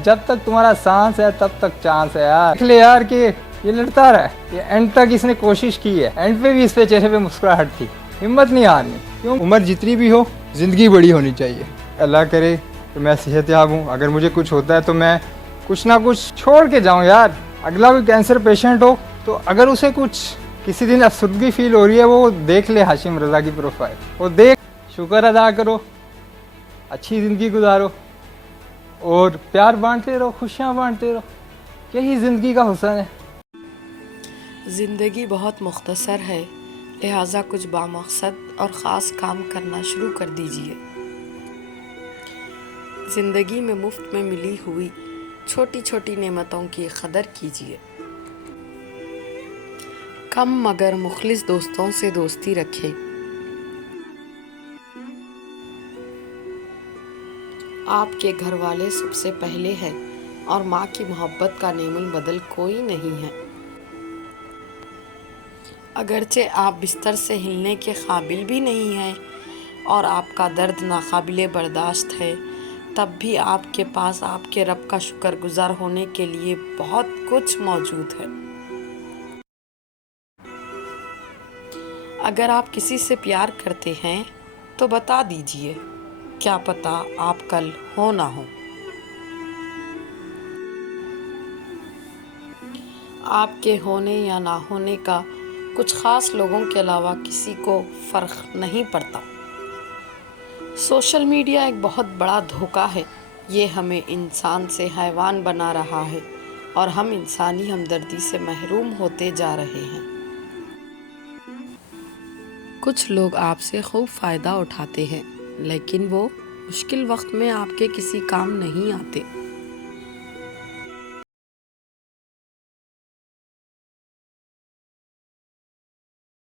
जब तक तुम्हारा सांस है तब तक चांस है यार। देख ले यार कि ये लड़ता रहा है, ये एंड तक इसने कोशिश की है, एंड पे भी इस पे चेहरे पे मुस्कुराहट थी, हिम्मत नहीं हारनी। क्यों, उम्र जितनी भी हो ज़िंदगी बड़ी होनी चाहिए। अल्लाह करे तो मैं सेहतयाब हूँ, अगर मुझे कुछ होता है तो मैं कुछ ना कुछ छोड़ के जाऊँ यार। अगला कोई कैंसर पेशेंट हो तो अगर उसे कुछ किसी दिन अफसुदगी फील हो रही है, वो देख ले हाशिम रज़ा की प्रोफाइल, वो देख, शुक्र अदा करो, अच्छी ज़िंदगी गुजारो और प्यार बांटते रहो, खुशियाँ बांटते रहो, यही ज़िंदगी का हुस्न है। ज़िंदगी बहुत मुख्तसर है, लिहाजा कुछ बामकसद और ख़ास काम करना शुरू कर दीजिए। ज़िंदगी में मुफ्त में मिली हुई छोटी छोटी नेमतों की कदर कीजिए। कम मगर मुखलिस दोस्तों से दोस्ती रखें। आपके घर वाले सबसे पहले हैं और माँ की मोहब्बत का नेमुल बदल कोई नहीं है। अगरचे आप बिस्तर से हिलने के काबिल भी नहीं हैं और आपका दर्द नाकाबिले बर्दाश्त है, तब भी आपके पास आपके रब का शुक्रगुजार होने के लिए बहुत कुछ मौजूद है। अगर आप किसी से प्यार करते हैं तो बता दीजिए, क्या पता आप कल हो ना हो। आपके होने या ना होने का कुछ ख़ास लोगों के अलावा किसी को फ़र्क नहीं पड़ता। सोशल मीडिया एक बहुत बड़ा धोखा है, ये हमें इंसान से हैवान बना रहा है और हम इंसानी हमदर्दी से महरूम होते जा रहे हैं। कुछ लोग आपसे खूब फ़ायदा उठाते हैं, लेकिन वो मुश्किल वक्त में आपके किसी काम नहीं आते।